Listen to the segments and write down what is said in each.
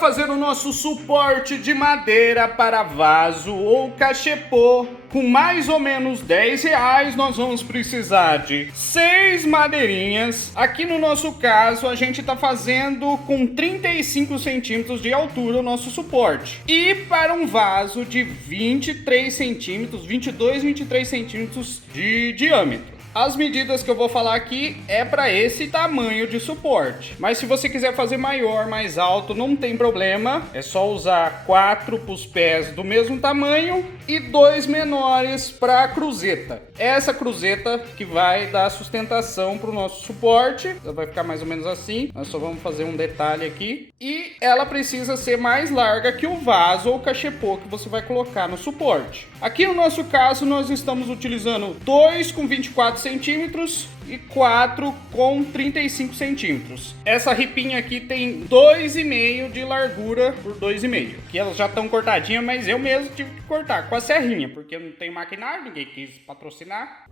fazer o nosso suporte de madeira para vaso ou cachepô, com mais ou menos R$10, nós vamos precisar de 6 madeirinhas. Aqui no nosso caso, a gente está fazendo com 35 centímetros de altura o nosso suporte. E para um vaso de 23 centímetros, 22, 23 centímetros de diâmetro. As medidas que eu vou falar aqui é para esse tamanho de suporte. Mas se você quiser fazer maior, mais alto, não tem problema. É só usar 4 para os pés do mesmo tamanho e 2 menores para a cruzeta. Essa cruzeta que vai dar sustentação para o nosso suporte. Ela vai ficar mais ou menos assim. Nós só vamos fazer um detalhe aqui. E ela precisa ser mais larga que o vaso ou cachepô que você vai colocar no suporte. Aqui no nosso caso, nós estamos utilizando 2 com 24 centímetros e 4 com 35 centímetros. Essa ripinha aqui tem 2,5 de largura por 2,5. Que elas já estão cortadinhas, mas eu mesmo tive que cortar com a serrinha, porque eu não tenho maquinário, ninguém quis patrocinar.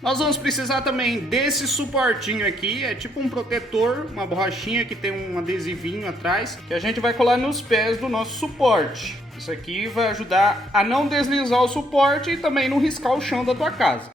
Nós vamos precisar também desse suportinho aqui, é tipo um protetor, uma borrachinha que tem um adesivinho atrás, que a gente vai colar nos pés do nosso suporte. Isso aqui vai ajudar a não deslizar o suporte e também não riscar o chão da tua casa.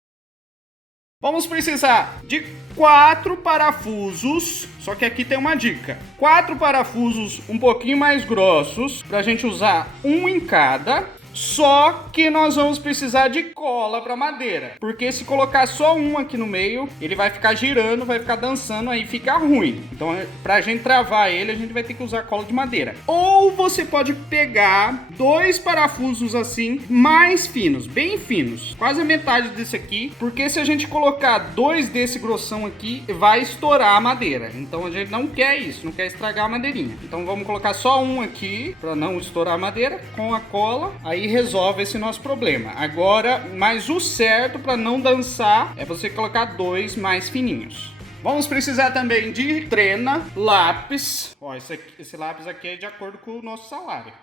Vamos precisar de 4 parafusos, só que aqui tem uma dica. 4 parafusos um pouquinho mais grossos, para a gente usar um em cada. Só que nós vamos precisar de cola para madeira, porque se colocar só um aqui no meio, ele vai ficar girando, vai ficar dançando, aí fica ruim. Então, pra gente travar ele, a gente vai ter que usar cola de madeira. Ou você pode pegar 2 parafusos assim, mais finos, bem finos, quase a metade desse aqui, porque se a gente colocar 2 desse grossão aqui, vai estourar a madeira. Então a gente não quer isso, não quer estragar a madeirinha. Então vamos colocar só um aqui, para não estourar a madeira, com a cola, aí resolve esse nosso problema. Agora, mas o certo para não dançar é você colocar 2 mais fininhos. Vamos precisar também de trena, lápis. Ó, esse lápis aqui é de acordo com o nosso salário.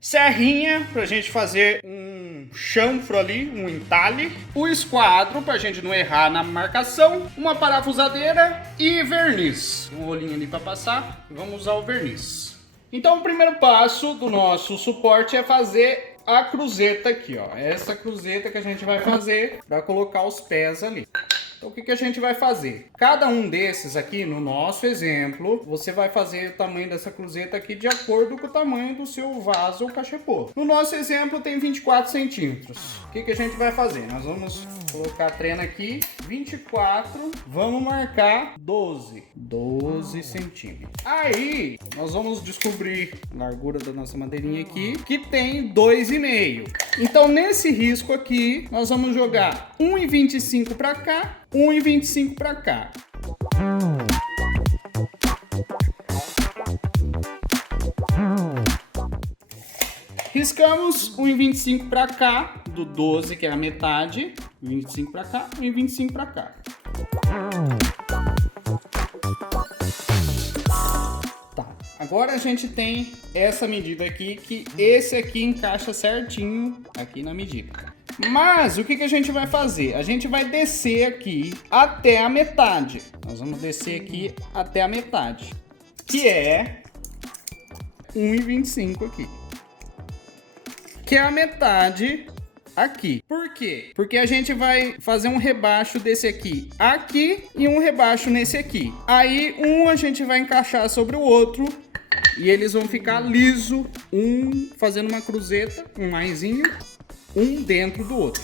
Serrinha pra gente fazer um chanfro ali, um entalhe. O esquadro pra gente não errar na marcação. Uma parafusadeira e verniz. Um rolinho ali para passar. Vamos usar o verniz. Então o primeiro passo do nosso suporte é fazer a cruzeta aqui, ó. Essa cruzeta que a gente vai fazer para colocar os pés ali. Então o que a gente vai fazer? Cada um desses aqui, no nosso exemplo, você vai fazer o tamanho dessa cruzeta aqui de acordo com o tamanho do seu vaso ou cachepô. No nosso exemplo tem 24 centímetros. O que a gente vai fazer? Nós vamos colocar a trena aqui, 24, vamos marcar 12 centímetros. Aí, nós vamos descobrir a largura da nossa madeirinha aqui, que tem 2,5. Então, nesse risco aqui, nós vamos jogar 1,25 para cá, 1,25 para cá. Riscamos 1,25 para cá, do 12, que é a metade, 1,25 para cá, 1,25 para cá. Tá, agora a gente tem essa medida aqui, que esse aqui encaixa certinho aqui na medida. Mas o que a gente vai fazer? A gente vai descer aqui até a metade. Nós vamos descer aqui até a metade, que é 1,25 aqui. Que é a metade aqui. Por quê? Porque a gente vai fazer um rebaixo desse aqui e um rebaixo nesse aqui. Aí um a gente vai encaixar sobre o outro e eles vão ficar liso, um fazendo uma cruzeta, um maisinho, um dentro do outro.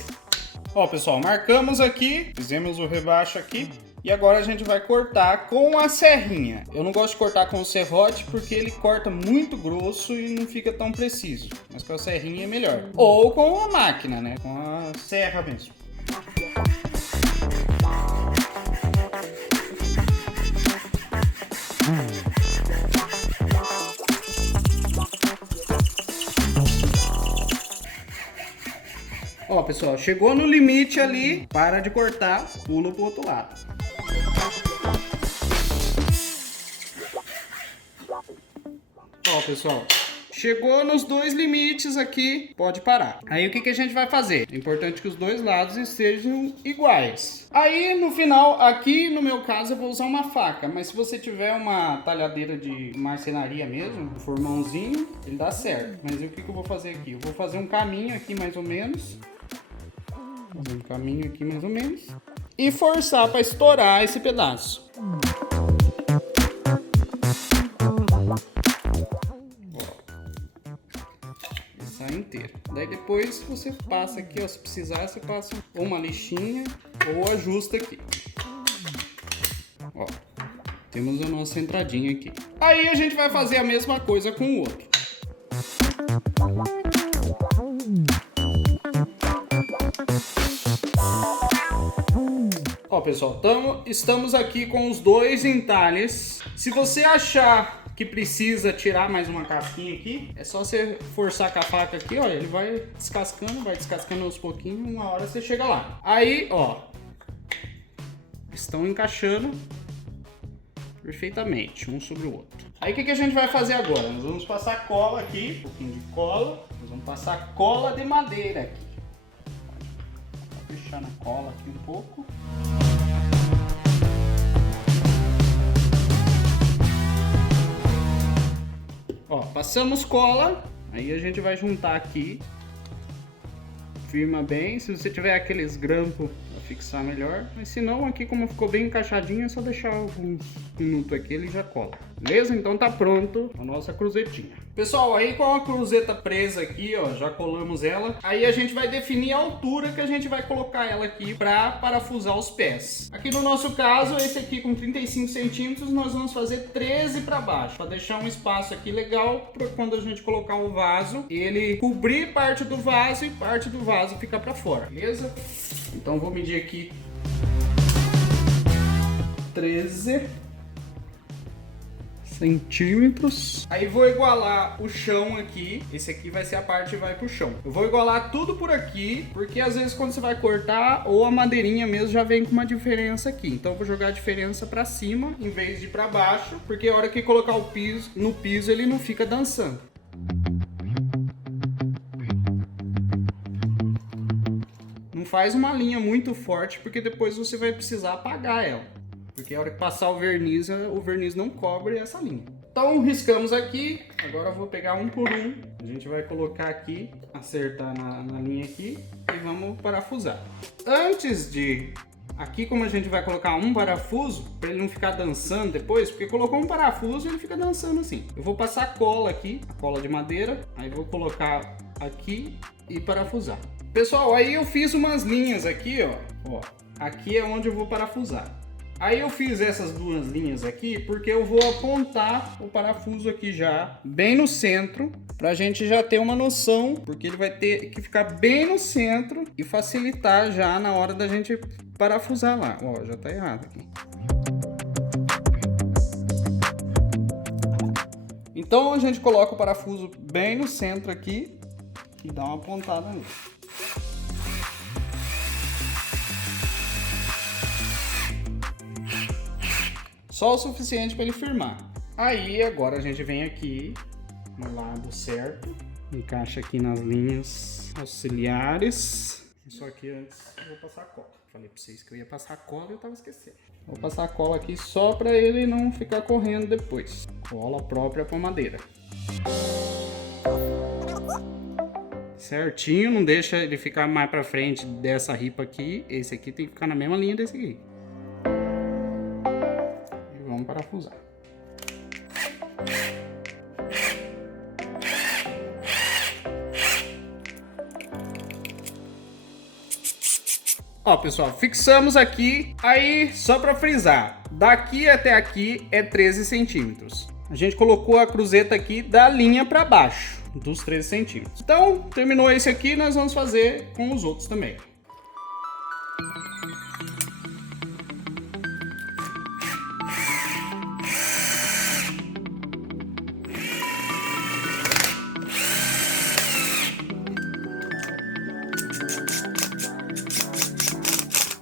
Ó, pessoal, marcamos aqui, fizemos o rebaixo aqui. E agora a gente vai cortar com a serrinha. Eu não gosto de cortar com o serrote porque ele corta muito grosso e não fica tão preciso. Mas com a serrinha é melhor. Ou com a máquina, né? Com a serra mesmo. Ó, pessoal, chegou no limite ali, para de cortar, pula pro outro lado. Ó, pessoal, chegou nos dois limites aqui, pode parar. Aí o que que a gente vai fazer? É importante que os dois lados estejam iguais. Aí no final, aqui no meu caso eu vou usar uma faca, mas se você tiver uma talhadeira de marcenaria mesmo, um formãozinho, ele dá certo. Mas o que que eu vou fazer aqui? Eu vou fazer um caminho aqui mais ou menos. Fazer um caminho aqui mais ou menos. E forçar para estourar esse pedaço. Sai inteiro. Daí depois você passa aqui, ó, se precisar você passa ou uma lixinha ou ajusta aqui. Ó, temos a nossa entradinha aqui. Aí a gente vai fazer a mesma coisa com o outro. Ó, pessoal, estamos aqui com os dois entalhes. Se você achar que precisa tirar mais uma casquinha aqui, é só você forçar com a faca aqui, ó, ele vai descascando aos pouquinhos, uma hora você chega lá. Aí, ó, estão encaixando perfeitamente, um sobre o outro. Aí o que que a gente vai fazer agora? Nós vamos passar cola aqui, um pouquinho de cola, nós vamos passar cola de madeira aqui. Vou fechar na cola aqui um pouco. Ó, passamos cola, aí a gente vai juntar aqui, firma bem, se você tiver aqueles grampos para fixar melhor, mas se não, aqui como ficou bem encaixadinho, é só deixar alguns minutos aqui, ele já cola. Beleza? Então tá pronto a nossa cruzetinha. Pessoal, aí com a cruzeta presa aqui, ó, já colamos ela, aí a gente vai definir a altura que a gente vai colocar ela aqui para parafusar os pés. Aqui no nosso caso, esse aqui com 35 centímetros, nós vamos fazer 13 para baixo, para deixar um espaço aqui legal para quando a gente colocar o vaso, ele cobrir parte do vaso e parte do vaso ficar para fora, beleza? Então vou medir aqui 13 centímetros. Aí vou igualar o chão aqui. Esse aqui vai ser a parte que vai pro chão. Eu vou igualar tudo por aqui, porque às vezes quando você vai cortar, ou a madeirinha mesmo já vem com uma diferença aqui. Então eu vou jogar a diferença pra cima, em vez de pra baixo, porque a hora que colocar o piso, no piso ele não fica dançando. Não faz uma linha muito forte, porque depois você vai precisar apagar ela. Porque a hora que passar o verniz não cobre essa linha. Então riscamos aqui, agora eu vou pegar um por um. A gente vai colocar aqui, acertar na linha aqui e vamos parafusar. Antes de... Aqui como a gente vai colocar um parafuso, para ele não ficar dançando depois, porque colocou um parafuso e ele fica dançando assim. Eu vou passar cola aqui, a cola de madeira, aí vou colocar aqui e parafusar. Pessoal, aí eu fiz umas linhas aqui, ó. Aqui é onde eu vou parafusar. Aí eu fiz essas duas linhas aqui porque eu vou apontar o parafuso aqui já bem no centro, pra gente já ter uma noção, porque ele vai ter que ficar bem no centro e facilitar já na hora da gente parafusar lá. Ó, já tá errado aqui. Então a gente coloca o parafuso bem no centro aqui e dá uma pontada nele. Só o suficiente para ele firmar. Aí agora a gente vem aqui no lado certo, encaixa aqui nas linhas auxiliares. Só que antes eu vou passar cola. Falei para vocês que eu ia passar cola e eu tava esquecendo. Vou passar cola aqui só para ele não ficar correndo depois. Cola própria para madeira. Certinho, não deixa ele ficar mais para frente dessa ripa aqui. Esse aqui tem que ficar na mesma linha desse aqui. Vamos parafusar. Ó, pessoal, fixamos aqui. Aí, só para frisar, daqui até aqui é 13 centímetros. A gente colocou a cruzeta aqui da linha para baixo, dos 13 centímetros. Então, terminou esse aqui, nós vamos fazer com os outros também.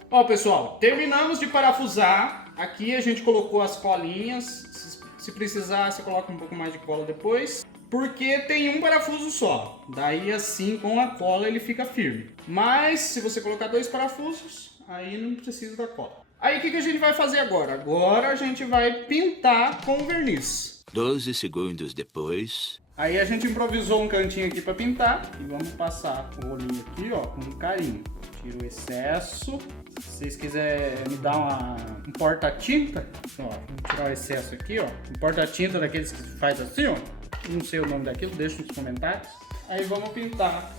Ó, pessoal, terminamos de parafusar. Aqui a gente colocou as colinhas. Se precisar, você coloca um pouco mais de cola depois. porque tem um parafuso só. Daí assim com a cola ele fica firme. Mas se você colocar 2 parafusos, aí não precisa da cola. Aí o que a gente vai fazer agora? Agora a gente vai pintar com verniz. 12 segundos depois. Aí a gente improvisou um cantinho aqui para pintar e vamos passar o rolinho aqui, ó, com carinho. Tira o excesso. Se vocês quiserem me dar um porta-tinta, ó, vamos tirar o excesso aqui, ó. Um porta-tinta daqueles que faz assim, ó. Não sei o nome daquilo, deixa nos comentários. Aí vamos pintar.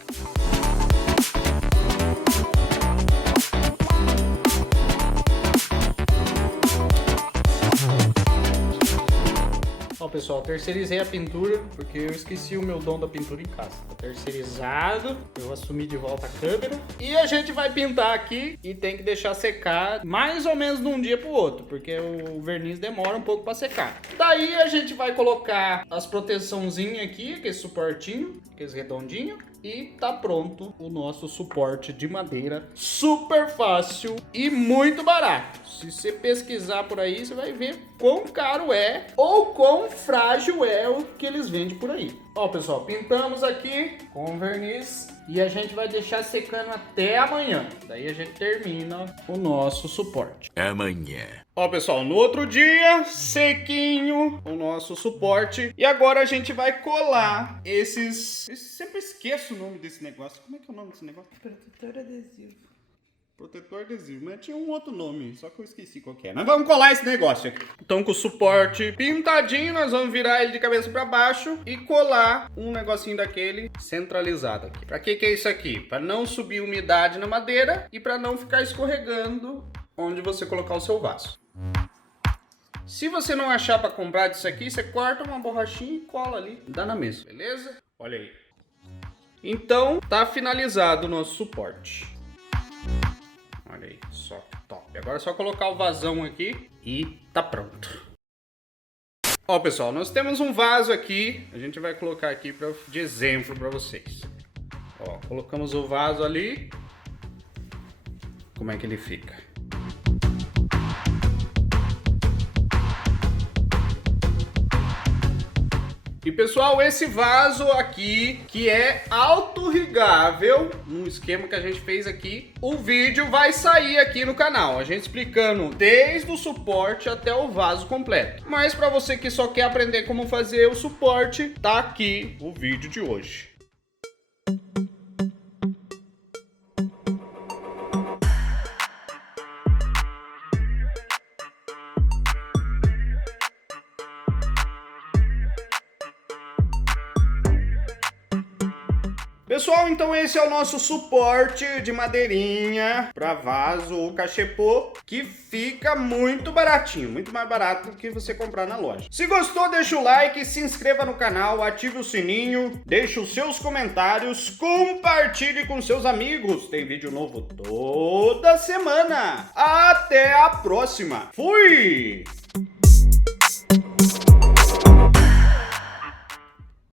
Ó, pessoal, terceirizei a pintura porque eu esqueci o meu dom da pintura em casa. Tá terceirizado, eu assumi de volta a câmera. E a gente vai pintar aqui e tem que deixar secar mais ou menos de um dia pro outro, porque o verniz demora um pouco para secar. Daí a gente vai colocar as proteçãozinhas aqui, aquele suportinho, aqueles redondinhos. E tá pronto o nosso suporte de madeira, super fácil e muito barato. Se você pesquisar por aí, você vai ver quão caro é ou quão frágil é o que eles vendem por aí. Ó, pessoal, pintamos aqui com verniz e a gente vai deixar secando até amanhã. Daí a gente termina o nosso suporte. Amanhã. Ó, pessoal, no outro dia, sequinho, o nosso suporte. E agora a gente vai colar esses... Eu sempre esqueço o nome desse negócio. Como é que é o nome desse negócio? Protetor adesivo. Protetor adesivo, mas tinha um outro nome, só que eu esqueci qual que é. Nós vamos colar esse negócio aqui. Então, com o suporte pintadinho, nós vamos virar ele de cabeça para baixo e colar um negocinho daquele centralizado aqui. Pra que é isso aqui? Para não subir umidade na madeira e para não ficar escorregando onde você colocar o seu vaso. Se você não achar para comprar disso aqui, você corta uma borrachinha e cola ali, dá na mesa, beleza? Olha aí. Então, tá finalizado o nosso suporte. Olha aí, só top. Agora é só colocar o vasão aqui e tá pronto. Ó, pessoal, nós temos um vaso aqui. A gente vai colocar aqui de exemplo para vocês. Ó, colocamos o vaso ali. Como é que ele fica? E pessoal, esse vaso aqui, que é autorregável, um esquema que a gente fez aqui, o vídeo vai sair aqui no canal, a gente explicando desde o suporte até o vaso completo. Mas para você que só quer aprender como fazer o suporte, tá aqui o vídeo de hoje. Pessoal, então esse é o nosso suporte de madeirinha para vaso ou cachepô, que fica muito baratinho, muito mais barato do que você comprar na loja. Se gostou, deixa o like, se inscreva no canal, ative o sininho, deixe os seus comentários, compartilhe com seus amigos. Tem vídeo novo toda semana. Até a próxima. Fui!